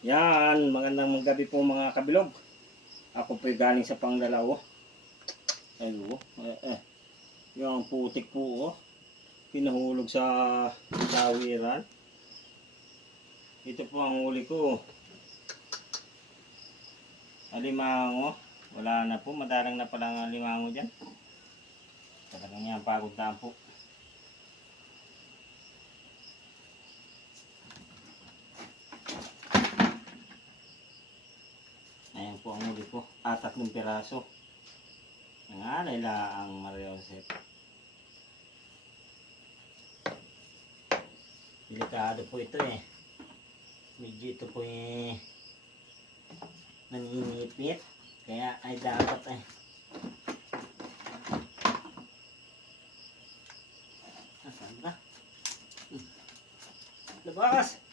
Yan, magandang gabi po mga kabilog. Ako po galing sa Panglalaw. Ayun, yung putik po, pinahulog sa lawiran. Ito po ang huli ko. Alimango. Wala na po, madarang na pala ang alimango dyan. Talagang yan, pagod na po. Ayan po ang huli ko, 4 piraso. Nangalay lang ang Maria Josep. Delikado po ito eh. Medyo ito po eh naninipit. Kaya ay dapat eh. Nasaan ba? Labas!